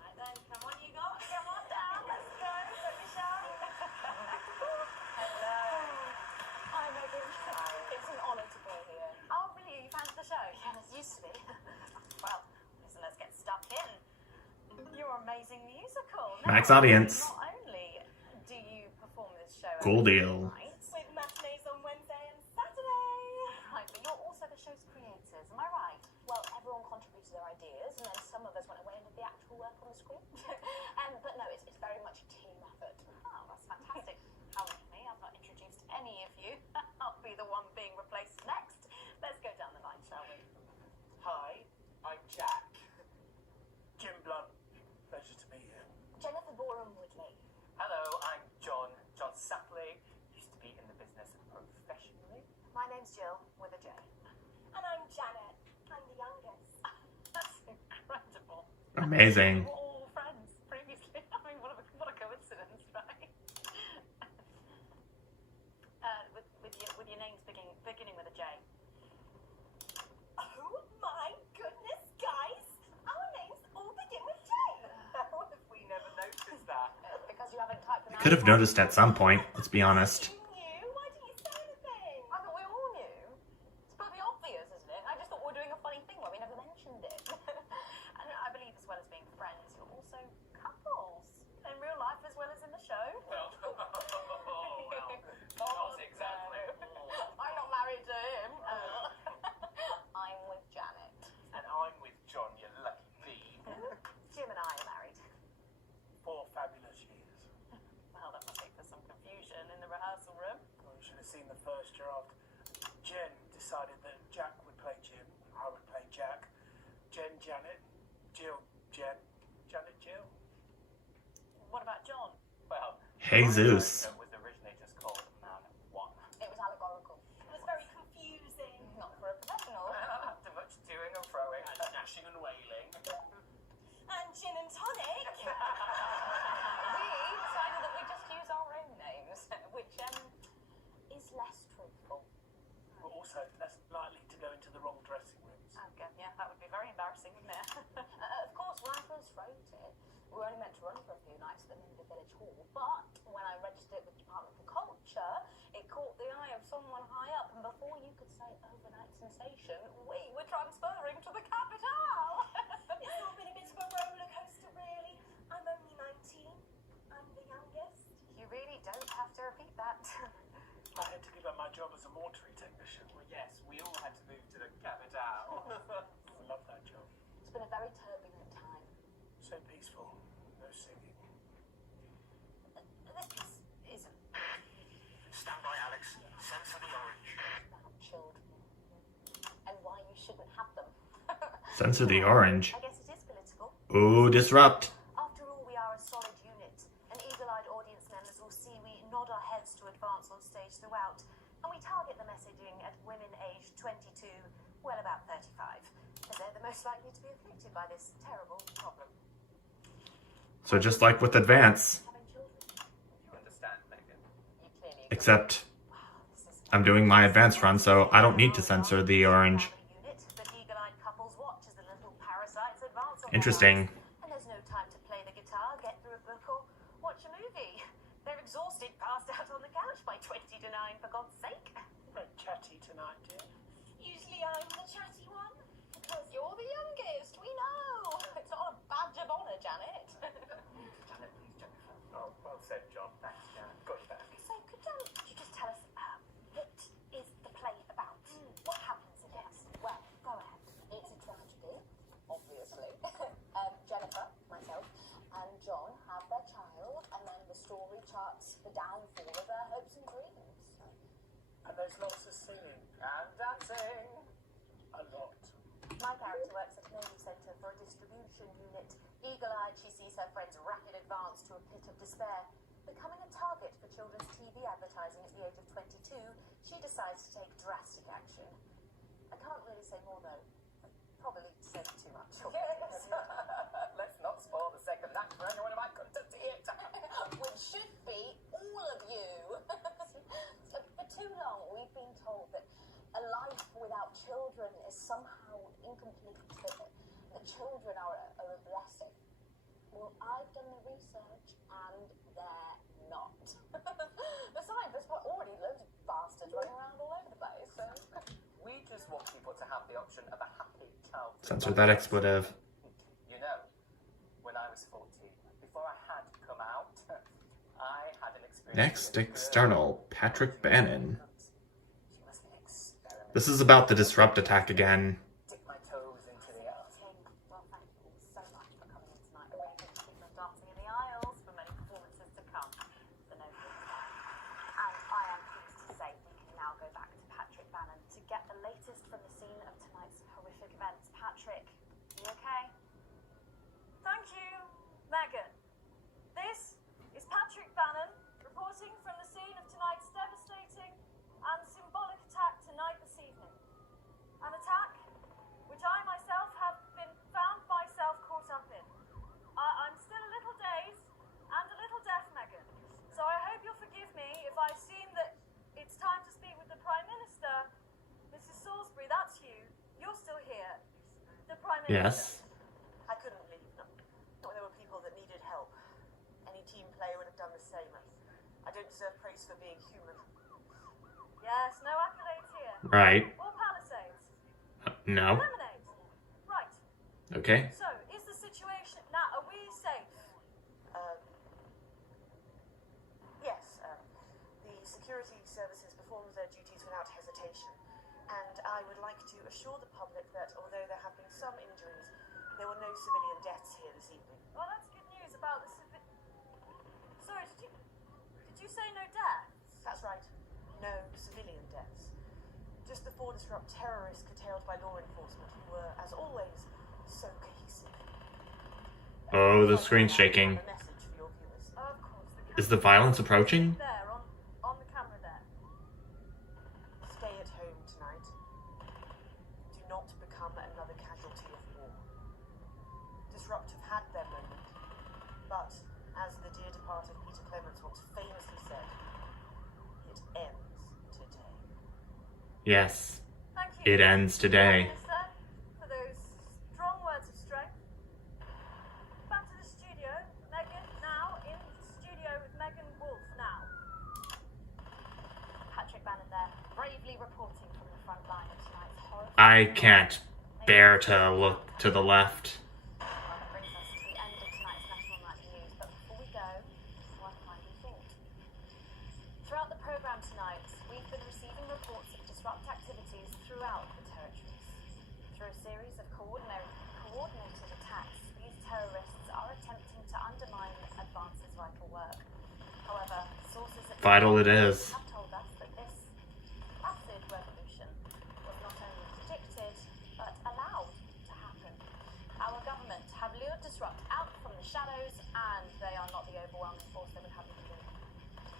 Right then, come on you guys, come on down, let's go, let me show. Hello. Hi Megan. It's an honour to be here. Oh really, you fans of the show? Yeah, as used to be. Well, listen, let's get stuck in. Your amazing musical. Max Now, audience. Not only do you perform this show Cool every deal. night, with matinees on Wednesday and Saturday. Right, but you're also the show's creators, am I right? Well, everyone contributed their ideas, and then some of us went away and did the actual work on the screen. But no, it's very much a team effort. Oh, that's fantastic. How like me, I've not introduced any of you. I'll be the one being replaced next. Let's go down the line, shall we? Hi, I'm Jack. Jim Blunt. Pleasure to meet you. Jennifer Borum Woodley. Hello, I'm John Sapley. Used to be in the business professionally. My name's Jill, with a J. And I'm Janet. I'm the youngest. That's incredible. Amazing. We're all friends previously. I mean, what a coincidence, right? Could have noticed at some point, let's be honest. You knew? Why didn't you say anything? I thought we all knew. It's pretty obvious, isn't it? I just thought we were doing a funny thing where we never mentioned it. And I believe as well as being friends, you're also couples. In real life as well as in the show. Well, not exactly. I'm not married to him. I'm with Janet. And I'm with John, you lucky bee. Jim and I are married. 4 fabulous years. Well, that must make for some confusion in the rehearsal room. Well, you should have seen the first draft. Jen decided that Jack would play Jim, I would play Jack. Jen, Janet, Jill, Jen, Janet, Jill. What about John? Well, Jesus. was originally just called Man 1. It was allegorical. It was very confusing. Not for a professional. After much toing and froing and gnashing and wailing. And gin and tonic. We decided that we'd just use our own names, which is less truthful. But also less likely to go into the wrong dressing rooms. Okay, yeah, that would be very embarrassing, wouldn't it? Of course, when I first wrote it, we were only meant to run for a few nights at the Nimby Village Hall, but when I registered it with the Department for Culture, it caught the eye of someone high up, and before you could say overnight sensation, we were transferring to the capital. It's all been a bit of a roller coaster, really. I'm only 19. I'm the youngest. You really don't have to repeat that. I had to give up my job as a mortuary technician. Well, yes, we all had to move to the capital. I love that job. It's been a very turbulent time. So peaceful. No singing. This isn't Stand by, Alex. Censor the orange. about children and why you shouldn't have them. Censor the orange. I guess it is political. Ooh, disrupt. After all, we are a solid unit, and eagle-eyed audience members will see we nod our heads to advance on stage throughout, and we target the messaging at women aged 22, well about 35, as they're the most likely to be afflicted by this terrible problem. So just like with Advance, Having children. You understand, Megan? You clearly agree. except Wow, this is I'm doing my Advance run, so I don't need to censor the orange. unit, but eagle-eyed couples watch as the little parasites advance on their Interesting. lives. And there's no time to play the guitar, get through a book, or watch a movie. They're exhausted, passed out on the couch by 20 to 9, for God's sake. Very chatty tonight, dear. Usually I'm the chatty one. Because you're the youngest, we know. It's not a badge of honour, Janet. Janet, please, Jennifer. Oh, well said, John. Thanks, Janet. Got you back. So could you just tell us, what is the play about? What happens in it? Well, go ahead. It's a tragedy, obviously. Jennifer, myself, and John have their child, and then the story charts the downfall of their hopes and dreams. And there's lots of singing. And dancing. A lot. My character works at a Navy Centre for a distribution unit. Eagle-eyed, she sees her friend's rapid advance to a pit of despair. Becoming a target for children's TV advertising at the age of 22, she decides to take drastic action. I can't really say more though. Probably said too much. Yes. Let's not spoil the second act for anyone who might come to see it. Which should be all of you. For too long, we've been told that a life without children is somehow incomplete, that children are a blessing. Well, I've done the research, and they're not. Besides, there's already loads of bastards running around all over the place. So. We just want people to have the option of a happy childhood. Censor that expletive. You know, when I was 14, before I had come out, I had an experience. Next with a girl external, Patrick Bannon. She was an experiment. This is about the disrupt attack again. Dip my toes into the earth. Well, thank you so much for coming in tonight. We're going to keep on dancing in the aisles for many performances to come. The no And I am pleased to say we can now go back to Patrick Bannon to get the latest from the scene of tonight's horrific events. Patrick, you okay? Thank you, Megan. This is Patrick Bannon reporting from the scene of tonight's devastating and symbolic attack tonight this evening. An attack which I myself have been found myself caught up in. I'm still a little dazed and a little deaf, Megan. So I hope you'll forgive me if I seem that it's time to speak with the Prime Minister. Mrs. Salisbury, that's you. You're still here. The Prime Minister. Yes. I couldn't leave them. There were people that needed help. Any team player would have done the same, I think. don't deserve praise for being human. Yes, no accolades here. Right. Or palisades. No. Lemonade. Right. Okay. So, is the situation... Now, are we safe? Yes, the security services performed their duties without hesitation, and I would like to assure the public that although there have been some injuries, there were no civilian deaths here this evening. Well, that's good news about the Sorry, did you say no deaths? That's right, no civilian deaths. Just the 4 disrupt terrorists curtailed by law enforcement, who were, as always, so cohesive. Oh, the screen's shaking. A message for your viewers. Of course. Is the violence approaching? There, on the camera there. Stay at home tonight. Do not become another casualty of war. Disrupt have had their moment, but as the dear departed Peter Clements once famously said, it ends today. Yes. Thank you. It ends today. Minister, for those strong words of strength. Back to the studio. Megan, now in the studio with Megan Wolf now. Patrick Bannon there, bravely reporting from the front line of tonight's horror. I can't bear to look to the left. Well, that brings us to the end of tonight's National Night News, but before we go, one final thought. Throughout the programme tonight, we've been receiving reports of disrupt activities throughout the territories. Through a series of coordinated attacks, these terrorists are attempting to undermine Advance's vital work. However, sources at Vital it is. have told us that this acid revolution was not only predicted, but allowed to happen. Our government have lured Disrupt out from the shadows, and they are not the overwhelming force they would have you believe.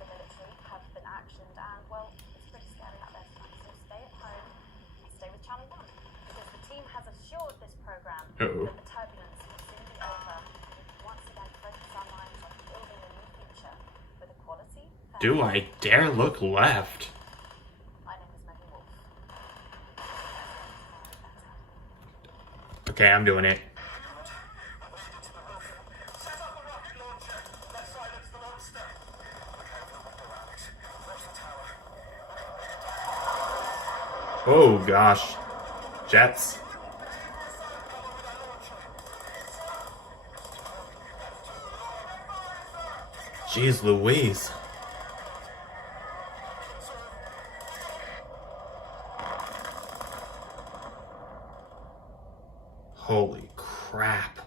The military have been actioned, and, well, it's pretty scary out there tonight, so stay at home and stay with Channel 1, because the team has assured this programme Uh-oh. that the turbulence will soon be over. We can once again focus our minds on building a new future with equality, Do I dare look left? My name is Megan Wolf. Okay, I'm doing it. Set up a rocket launcher. Let's silence the monster. Look out the window, Alex. Watch the tower. Oh gosh. Jets. Jeez Louise. Holy crap.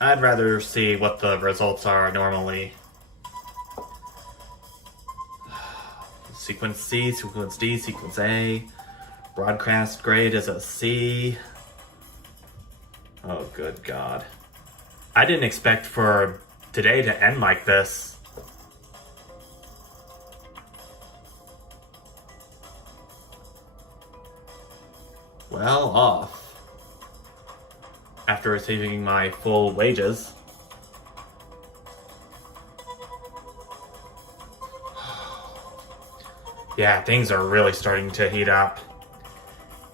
I'd rather see what the results are normally. Sequence C, sequence D, sequence A. Broadcast grade is a C. Oh, good God. I didn't expect for today to end like this. Well off. After receiving my full wages. Yeah, things are really starting to heat up.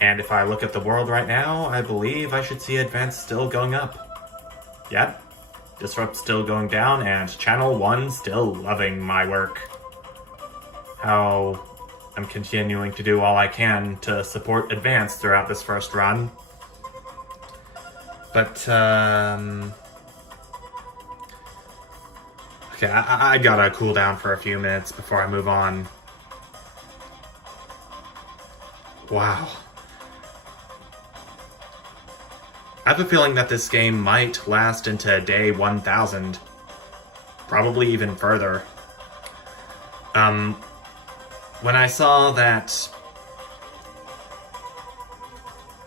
And if I look at the world right now, I believe I should see Advance still going up. Yep. Disrupt still going down, and Channel 1 still loving my work. How I'm continuing to do all I can to support Advance throughout this first run. But, okay, I gotta cool down for a few minutes before I move on. Wow. I have a feeling that this game might last into day 1000. Probably even further. When I saw that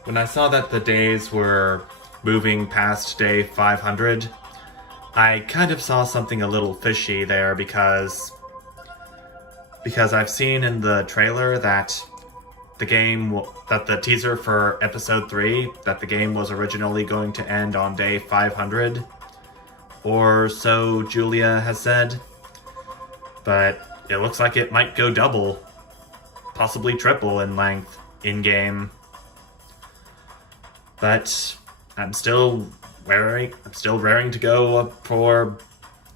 the days were moving past day 500, I kind of saw something a little fishy there because I've seen in the trailer that the teaser for episode 3, that the game was originally going to end on day 500, or so Julia has said, but it looks like it might go double, possibly triple in length in game. But I'm still raring to go for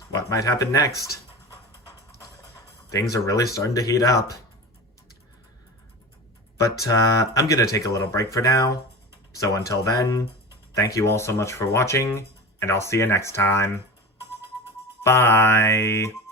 what might happen next. Things are really starting to heat up. But I'm gonna take a little break for now. So until then, thank you all so much for watching, and I'll see you next time. Bye!